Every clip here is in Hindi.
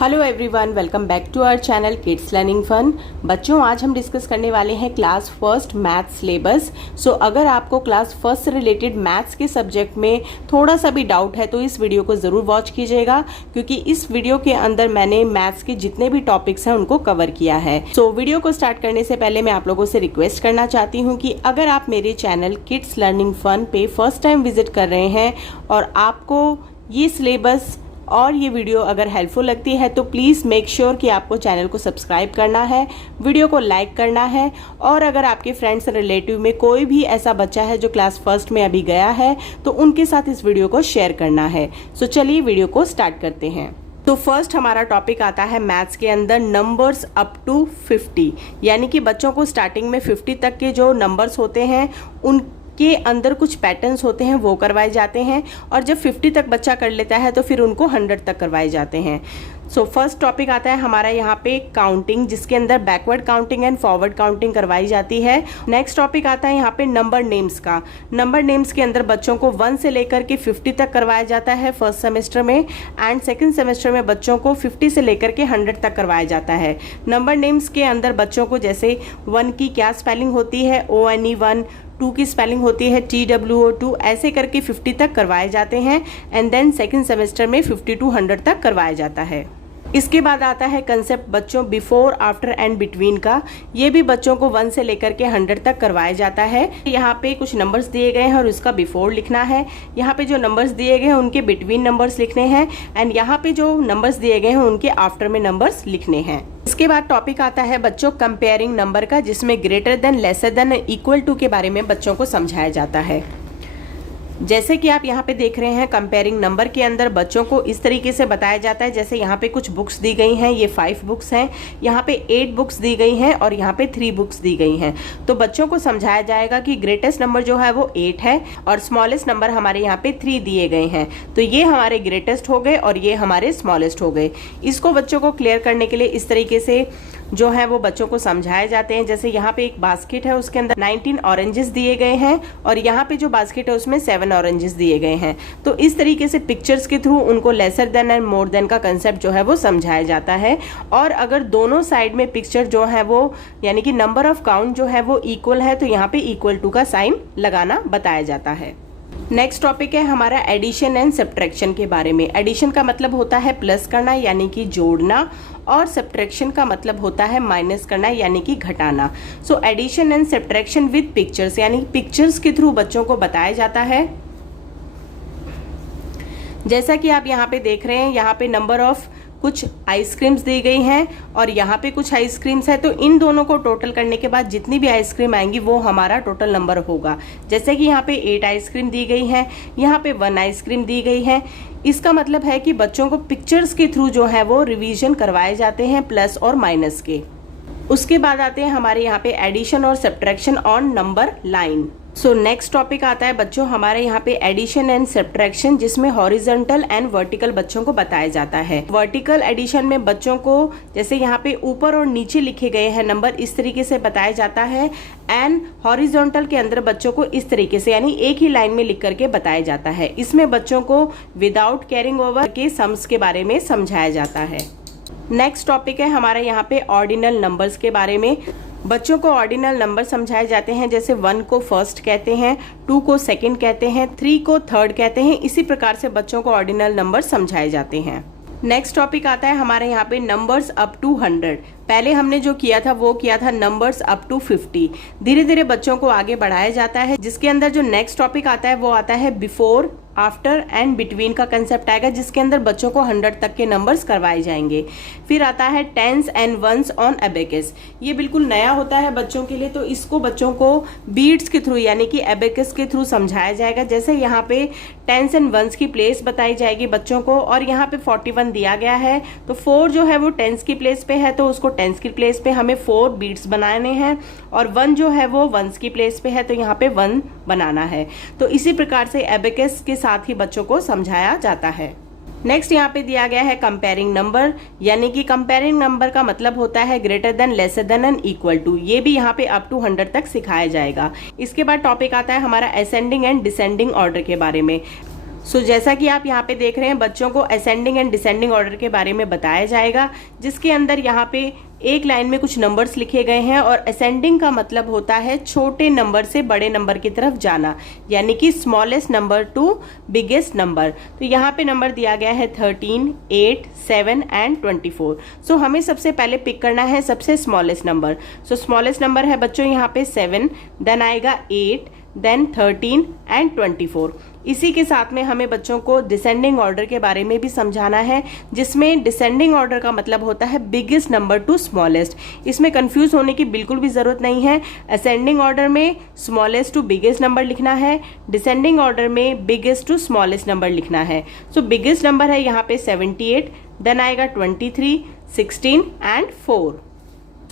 Hello everyone, welcome back to our channel kids learning fun. बच्चों, आज हम डिस्कस करने वाले हैं class first maths syllabus. So अगर आपको क्लास फर्स्ट से रिलेटेड मैथ्स के सब्जेक्ट में थोड़ा सा भी डाउट है तो इस वीडियो को ज़रूर वॉच कीजिएगा, क्योंकि इस वीडियो के अंदर मैंने मैथ्स के जितने भी टॉपिक्स हैं उनको कवर किया है। सो वीडियो को स्टार्ट करने से पहले मैं आप लोगों से रिक्वेस्ट करना चाहती हूँ कि अगर आप मेरे चैनल किड्स लर्निंग फन पे फर्स्ट टाइम विजिट कर रहे हैं और आपको ये सिलेबस और ये वीडियो अगर हेल्पफुल लगती है तो प्लीज़ मेक श्योर कि आपको चैनल को सब्सक्राइब करना है, वीडियो को लाइक करना है, और अगर आपके फ्रेंड्स एंड रिलेटिव में कोई भी ऐसा बच्चा है जो क्लास फर्स्ट में अभी गया है तो उनके साथ इस वीडियो को शेयर करना है। सो चलिए वीडियो को स्टार्ट करते हैं। तो फर्स्ट हमारा टॉपिक आता है मैथ्स के अंदर नंबर्स अप टू 50, यानी कि बच्चों को स्टार्टिंग में 50 तक के जो नंबर्स होते हैं उन के अंदर कुछ पैटर्न्स होते हैं वो करवाए जाते हैं, और जब 50 तक बच्चा कर लेता है तो फिर उनको 100 तक करवाए जाते हैं। सो फर्स्ट टॉपिक आता है हमारा यहाँ पे काउंटिंग, जिसके अंदर backward counting and forward counting करवाई जाती है। नेक्स्ट टॉपिक आता है यहाँ पे नंबर नेम्स का। नंबर नेम्स के अंदर बच्चों को 1 से लेकर के 50 तक करवाया जाता है फर्स्ट सेमेस्टर में, एंड सेकेंड सेमेस्टर में बच्चों को 50 से लेकर के 100 तक करवाया जाता है। नंबर नेम्स के अंदर बच्चों को जैसे 1 की क्या स्पेलिंग होती है, ONE1, 2 की स्पेलिंग होती है TWO2, ऐसे करके 50 तक करवाए जाते हैं, एंड देन सेकेंड सेमेस्टर में 50 to 100 तक करवाया जाता है। इसके बाद आता है कंसेप्ट बच्चों बिफोर, आफ्टर एंड बिटवीन का। ये भी बच्चों को 1 से लेकर के 100 तक करवाया जाता है। यहाँ पे कुछ नंबर्स दिए गए हैं और उसका बिफोर लिखना है। यहाँ पे जो नंबर्स दिए गए हैं उनके बिटवीन नंबर्स लिखने हैं, एंड यहाँ पे जो नंबर्स दिए गए हैं उनके आफ्टर में नंबर्स लिखने हैं। इसके बाद टॉपिक आता है बच्चों कंपेयरिंग नंबर का, जिसमें greater than, lesser than, equal to के बारे में बच्चों को समझाया जाता है। जैसे कि आप यहाँ पे देख रहे हैं, कंपेयरिंग नंबर के अंदर बच्चों को इस तरीके से बताया जाता है। जैसे यहाँ पे कुछ बुक्स दी गई हैं, ये 5 बुक्स हैं, यहाँ पे 8 बुक्स दी गई हैं और यहाँ पे 3 बुक्स दी गई हैं। तो बच्चों को समझाया जाएगा कि ग्रेटेस्ट नंबर जो है वो 8 है और स्मॉलेस्ट नंबर हमारे यहाँ पे 3 दिए गए हैं। तो ये हमारे ग्रेटेस्ट हो गए और ये हमारे स्मॉलेस्ट हो गए। इसको बच्चों को क्लियर करने के लिए इस तरीके से जो है वो बच्चों को समझाए जाते हैं। जैसे यहाँ पे एक बास्केट है, उसके अंदर 19 ऑरेंजेस दिए गए हैं और यहाँ पे जो बास्केट है उसमें 7 ऑरेंजेस दिए गए हैं। तो इस तरीके से पिक्चर्स के थ्रू उनको laser than and more than का कंसेप्ट जो है वो समझाया जाता है। और अगर दोनों साइड में पिक्चर जो है वो यानी कि नंबर ऑफ काउंट जो है वो इक्वल है तो यहाँ पे इक्वल टू का साइन लगाना बताया जाता है। नेक्स्ट टॉपिक है हमारा एडिशन एंड सब्ट्रैक्शन के बारे में। एडिशन का मतलब होता है प्लस करना यानी कि जोड़ना, और सब्ट्रैक्शन का मतलब होता है माइनस करना यानी कि घटाना। So addition and subtraction with pictures, यानी पिक्चर्स के थ्रू बच्चों को बताया जाता है। जैसा कि आप यहाँ पे देख रहे हैं, यहाँ पे नंबर ऑफ कुछ आइसक्रीम्स दी गई हैं और यहाँ पे कुछ आइसक्रीम्स है, तो इन दोनों को टोटल करने के बाद जितनी भी आइसक्रीम आएंगी वो हमारा टोटल नंबर होगा। जैसे कि यहाँ पे 8 आइसक्रीम दी गई हैं, यहाँ पे 1 आइसक्रीम दी गई है। इसका मतलब है कि बच्चों को पिक्चर्स के थ्रू जो है वो रिवीजन करवाए जाते हैं प्लस और माइनस के। उसके बाद आते हैं हमारे यहाँ पे एडिशन और subtraction on number line. So next topic आता है बच्चों हमारे यहाँ पे एडिशन एंड सब्ट्रैक्शन, जिसमें हॉरिजॉन्टल एंड वर्टिकल बच्चों को बताया जाता है। वर्टिकल एडिशन में बच्चों को जैसे यहाँ पे ऊपर और नीचे लिखे गए हैं नंबर, इस तरीके से बताया जाता है, एंड हॉरिजॉन्टल के अंदर बच्चों को इस तरीके से यानी एक ही लाइन में लिख करके बताया जाता है। इसमें बच्चों को विदाउट कैरिंग ओवर के सम्स के बारे में समझाया जाता है। नेक्स्ट टॉपिक है हमारा यहाँ पे ऑर्डिनल नंबर्स के बारे में। बच्चों को ऑर्डिनल नंबर समझाए जाते हैं, जैसे 1 को फर्स्ट कहते हैं, 2 को सेकंड कहते हैं, 3 को थर्ड कहते हैं। इसी प्रकार से बच्चों को ऑर्डिनल नंबर समझाए जाते हैं। नेक्स्ट टॉपिक आता है हमारे यहाँ पे नंबर्स अप टू 100। पहले हमने जो किया था वो किया था नंबर्स अप टू 50। धीरे धीरे बच्चों को आगे बढ़ाया जाता है, जिसके अंदर जो नेक्स्ट टॉपिक आता है वो आता है बिफोर, आफ्टर एंड बिटवीन का कंसेप्ट आएगा, जिसके अंदर बच्चों को 100 तक के नंबर्स करवाए जाएंगे। फिर आता है tens and ones on abacus. ये बिल्कुल नया होता है बच्चों के लिए, तो इसको बच्चों को बीट्स के थ्रू यानी कि एबेकस के थ्रू समझाया जाएगा। जैसे यहाँ पे टेंस एंड वंस की प्लेस बताई जाएगी बच्चों को, और यहाँ पे 41 दिया गया है, तो 4 जो है वो टेंस की प्लेस पे है तो उसको टेंस की प्लेस पे हमें 4 बीट्स बनाने हैं, और 1 जो है वो वंस की प्लेस पे है तो यहाँ पे 1 बनाना है। तो इसी प्रकार से एबेकस के साथ ही बच्चों को समझाया जाता है। नेक्स्ट यहाँ पे दिया गया है कंपेयरिंग नंबर, यानी कि कंपेयरिंग नंबर का मतलब होता है greater than, lesser than and equal to. ये भी यहाँ पे अप टू 100 तक सिखाया जाएगा। इसके बाद टॉपिक आता है हमारा असेंडिंग एंड डिसेंडिंग ऑर्डर के बारे में। जैसा कि आप यहाँ पे देख रहे हैं, बच्चों को असेंडिंग एंड डिसेंडिंग ऑर्डर के बारे में बताया जाएगा, जिसके अंदर यहाँ पे एक लाइन में कुछ नंबर्स लिखे गए हैं और असेंडिंग का मतलब होता है छोटे नंबर से बड़े नंबर की तरफ जाना, यानी कि smallest number two biggest number. तो यहाँ पे नंबर दिया गया है 13, 8, 7 एंड 24। हमें सबसे पहले पिक करना है सबसे स्मॉलेस्ट नंबर। स्मॉलेस्ट नंबर है बच्चों यहाँ पे 7, देन आएगा 8, देन 13 एंड 24। इसी के साथ में हमें बच्चों को डिसेंडिंग ऑर्डर के बारे में भी समझाना है, जिसमें डिसेंडिंग ऑर्डर का मतलब होता है बिगेस्ट नंबर टू स्मॉलेस्ट। इसमें कंफ्यूज होने की बिल्कुल भी ज़रूरत नहीं है। असेंडिंग ऑर्डर में स्मॉलेस्ट टू बिगेस्ट नंबर लिखना है, डिसेंडिंग ऑर्डर में बिगेस्ट टू स्मॉलेस्ट नंबर लिखना है। बिगेस्ट नंबर है यहाँ पे 78, देन आएगा 23, 16 एंड 4।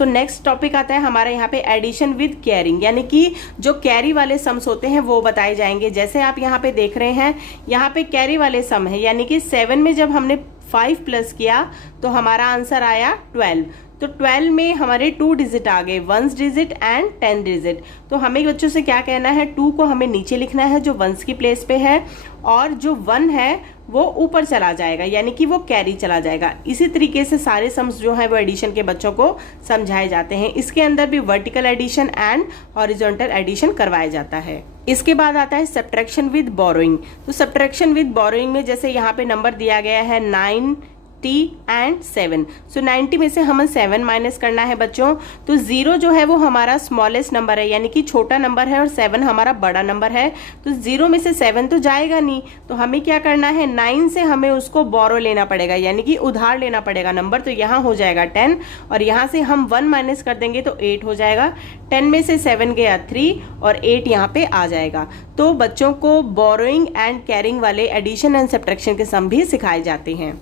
नेक्स्ट टॉपिक आता है हमारा यहाँ पे एडिशन विद कैरिंग, यानी कि जो कैरी वाले सम्स होते हैं वो बताए जाएंगे। जैसे आप यहाँ पे देख रहे हैं, यहाँ पे कैरी वाले सम है, यानी कि 7 में जब हमने 5 प्लस किया तो हमारा आंसर आया 12। तो 12 में हमारे 2 डिजिट आ गए, 1 डिजिट एंड 10 डिजिट। तो हमें बच्चों से क्या कहना है, 2 को हमें नीचे लिखना है जो 1s की प्लेस पे है, और जो 1 है वो ऊपर चला जाएगा, यानी कि वो कैरी चला जाएगा। इसी तरीके से सारे सम्स जो है वो एडिशन के बच्चों को समझाए जाते हैं। इसके अंदर भी vertical addition and horizontal addition करवाया जाता है। इसके बाद आता है subtraction with borrowing. Subtraction with borrowing में जैसे यहाँ पे नंबर दिया गया है 9, T एंड 7। 90 में से हमें 7 माइनस करना है बच्चों। तो 0 जो है वो हमारा स्मॉलेस्ट नंबर है, यानी कि छोटा नंबर है, और 7 हमारा बड़ा नंबर है। तो 0 में से 7 तो जाएगा नहीं, तो हमें क्या करना है, 9 से हमें उसको बोरो लेना पड़ेगा, यानी कि उधार लेना पड़ेगा नंबर। तो यहाँ हो जाएगा 10, और यहाँ से हम 1 माइनस कर देंगे तो 8 हो जाएगा। 10 में से 7 गया 3 और 8 यहाँ पे आ जाएगा। तो बच्चों को बोरोइंग एंड कैरिंग वाले एडिशन एंड सब्ट्रैक्शन के सम भी सिखाए जाते हैं।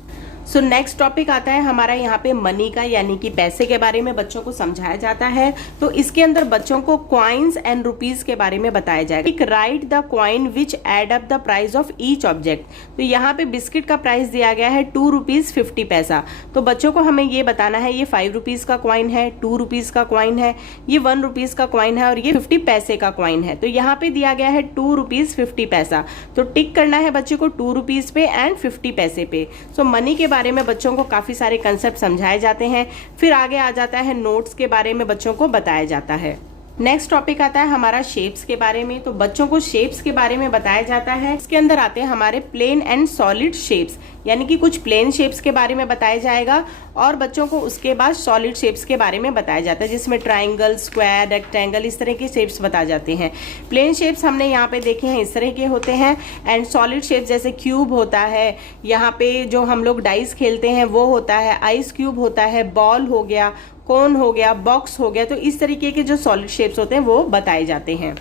नेक्स्ट टॉपिक आता है हमारा यहाँ पे मनी का, यानी कि पैसे के बारे में बच्चों को समझाया जाता है। तो इसके अंदर बच्चों को कॉइन्स एंड रुपीज के बारे में बताया जाएगा। Write the coin which add up the price of each object. तो यहाँ पे बिस्किट का प्राइस दिया गया है 2 रुपीज 50 पैसा। तो बच्चों को हमें ये बताना है, ये 5 रुपीज का कॉइन है, 2 रुपीज का कॉइन है, ये 1 रुपीज का कॉइन है, और ये 50 पैसे का कॉइन है। तो यहाँ पे दिया गया है 2 रुपीज 50 पैसा। तो टिक करना है बच्चे को 2 रुपीज पे एंड 50 पैसे पे। मनी के बारे में बच्चों को काफी सारे कंसेप्ट समझाए जाते हैं। फिर आगे आ जाता है नोट्स के बारे में बच्चों को बताया जाता है। नेक्स्ट टॉपिक आता है हमारा शेप्स के बारे में। तो बच्चों को शेप्स के बारे में बताया जाता है। इसके अंदर आते हैं हमारे प्लेन एंड सॉलिड शेप्स, यानी कि कुछ प्लेन शेप्स के बारे में बताया जाएगा, और बच्चों को उसके बाद सॉलिड शेप्स के बारे में बताया जाता है, जिसमें ट्राइंगल, स्क्वायर, रेक्टेंगल, इस तरह के शेप्स बताए जाते हैं। प्लेन शेप्स हमने यहाँ पे देखे हैं, इस तरह के होते हैं। एंड सॉलिड शेप्स जैसे क्यूब होता है, यहाँ पे जो हम लोग डाइस खेलते हैं वो होता है, आइस क्यूब होता है, बॉल हो गया, कोन हो गया, बॉक्स हो गया। तो इस तरीके के जो सॉलिड शेप्स होते हैं वो बताए जाते हैं।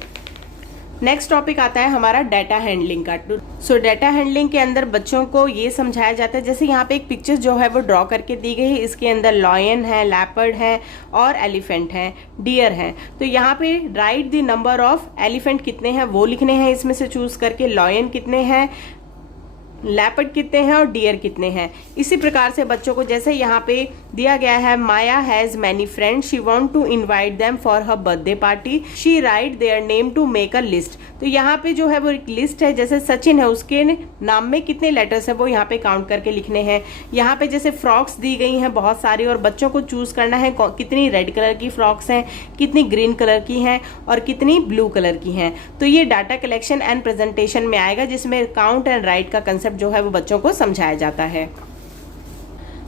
नेक्स्ट टॉपिक आता है हमारा डाटा हैंडलिंग का। डाटा हैंडलिंग के अंदर बच्चों को ये समझाया जाता है, जैसे यहाँ पे एक पिक्चर जो है वो ड्रॉ करके दी गई है। इसके अंदर लॉयन है, लैपर्ड है, और एलिफेंट है, डियर है। तो यहाँ पे right the number of elephant कितने हैं वो लिखने हैं इसमें से चूज करके, लॉयन कितने हैं, लैपर्ड कितने हैं, और डियर कितने हैं। इसी प्रकार से बच्चों को जैसे यहाँ पे दिया गया है, Maya has many friends, she want to invite them for her birthday party, she write their name to make a list. तो यहाँ पे जो है वो एक लिस्ट है, जैसे सचिन है उसके नाम में कितने लेटर्स है वो यहाँ पे काउंट करके लिखने हैं। यहाँ पे जैसे फ्रॉक्स दी गई हैं बहुत सारी, और बच्चों को चूज करना है कितनी रेड कलर की फ्रॉक्स हैं, कितनी ग्रीन कलर की हैं, और कितनी ब्लू कलर की हैं। तो ये डाटा कलेक्शन एंड प्रेजेंटेशन में आएगा, जिसमें काउंट एंड राइट का कंसेप्ट जो है वो बच्चों को समझाया जाता है।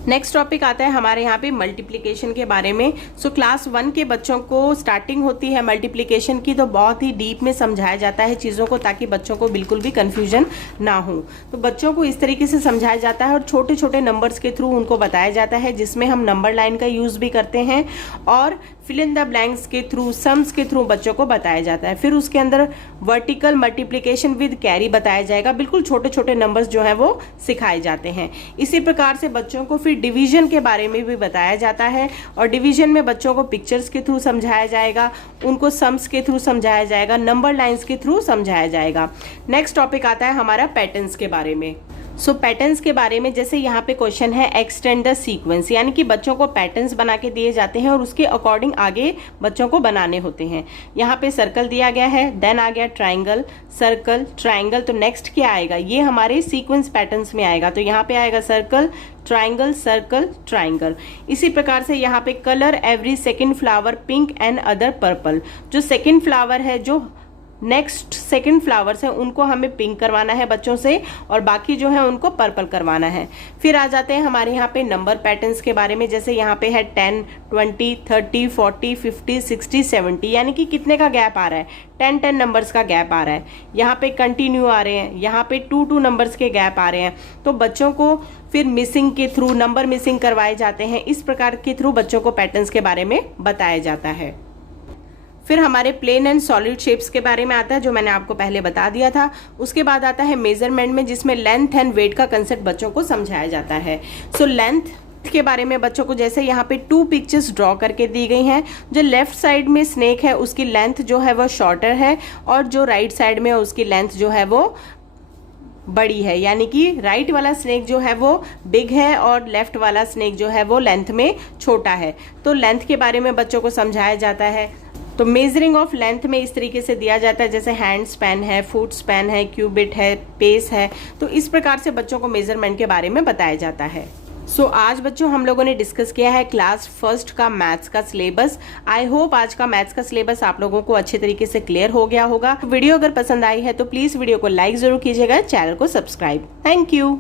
नेक्स्ट टॉपिक आता है हमारे यहाँ पे मल्टीप्लिकेशन के बारे में। क्लास 1 के बच्चों को स्टार्टिंग होती है मल्टीप्लिकेशन की, तो बहुत ही डीप में समझाया जाता है चीज़ों को, ताकि बच्चों को बिल्कुल भी कंफ्यूजन ना हो। तो बच्चों को इस तरीके से समझाया जाता है, और छोटे छोटे नंबर्स के थ्रू उनको बताया जाता है, जिसमें हम नंबर लाइन का यूज़ भी करते हैं, और फिल इन द ब्लैंक्स के थ्रू, सम्स के थ्रू बच्चों को बताया जाता है। फिर उसके अंदर वर्टिकल मल्टीप्लिकेशन विद कैरी बताया जाएगा। बिल्कुल छोटे छोटे नंबर्स जो हैं वो सिखाए जाते हैं। इसी प्रकार से बच्चों को फिर डिवीजन के बारे में भी बताया जाता है, और डिवीजन में बच्चों को पिक्चर्स के थ्रू समझाया जाएगा, उनको सम्स के थ्रू समझाया जाएगा, नंबर लाइंस के थ्रू समझाया जाएगा। नेक्स्ट टॉपिक आता है हमारा पैटर्न्स के बारे में। सो पैटर्न्स के बारे में, जैसे यहाँ पे क्वेश्चन है एक्सटेंड द सीक्वेंस, यानी कि बच्चों को पैटर्न्स बना के दिए जाते हैं और उसके अकॉर्डिंग आगे बच्चों को बनाने होते हैं। यहाँ पे सर्कल दिया गया है, देन आ गया ट्राइंगल, सर्कल, ट्राइंगल, तो नेक्स्ट क्या आएगा, ये हमारे सीक्वेंस पैटर्न्स में आएगा, तो यहाँ पे आएगा सर्कल, ट्राइंगल, सर्कल, ट्राइंगल। इसी प्रकार से यहाँ पे colour every second flower pink and other purple, जो सेकेंड फ्लावर है, जो नेक्स्ट सेकंड फ्लावर्स हैं उनको हमें पिंक करवाना है बच्चों से, और बाकी जो है उनको पर्पल करवाना है। फिर आ जाते हैं हमारे यहाँ पे नंबर पैटर्न्स के बारे में, जैसे यहाँ पे है 10, 20, 30, 40, 50, 60, 70, यानी कि कितने का गैप आ रहा है, 10 नंबर्स का गैप आ रहा है। यहाँ पे कंटिन्यू आ रहे हैं, यहाँ पे 2 नंबर्स के गैप आ रहे हैं, तो बच्चों को फिर मिसिंग के थ्रू, नंबर मिसिंग करवाए जाते हैं, इस प्रकार के थ्रू बच्चों को पैटर्न्स के बारे में बताया जाता है। फिर हमारे प्लेन एंड सॉलिड शेप्स के बारे में आता है, जो मैंने आपको पहले बता दिया था। उसके बाद आता है मेजरमेंट में, जिसमें लेंथ एंड वेट का कंसेप्ट बच्चों को समझाया जाता है। सो लेंथ के बारे में बच्चों को, जैसे यहाँ पे 2 पिक्चर्स ड्रॉ करके दी गई हैं। जो लेफ्ट साइड में स्नेक है उसकी लेंथ जो है वो शॉर्टर है, और जो राइट साइड में है उसकी लेंथ जो है वो बड़ी है, यानी कि राइट वाला स्नेक जो है वो बिग है और लेफ्ट वाला स्नेक जो है वो लेंथ में छोटा है। तो लेंथ के बारे में बच्चों को समझाया जाता है। तो मेजरिंग ऑफ लेंथ में इस तरीके से दिया जाता है, जैसे हैंड स्पैन है, फुट स्पैन है, क्यूबिट है, पेस है, तो इस प्रकार से बच्चों को मेजरमेंट के बारे में बताया जाता है। सो आज बच्चों हम लोगों ने डिस्कस किया है क्लास फर्स्ट का मैथ्स का सिलेबस। आई होप आज का मैथ्स का सिलेबस आप लोगों को अच्छे तरीके से क्लियर हो गया होगा। वीडियो अगर पसंद आई है तो प्लीज वीडियो को लाइक जरूर कीजिएगा, चैनल को सब्सक्राइब। Thank you.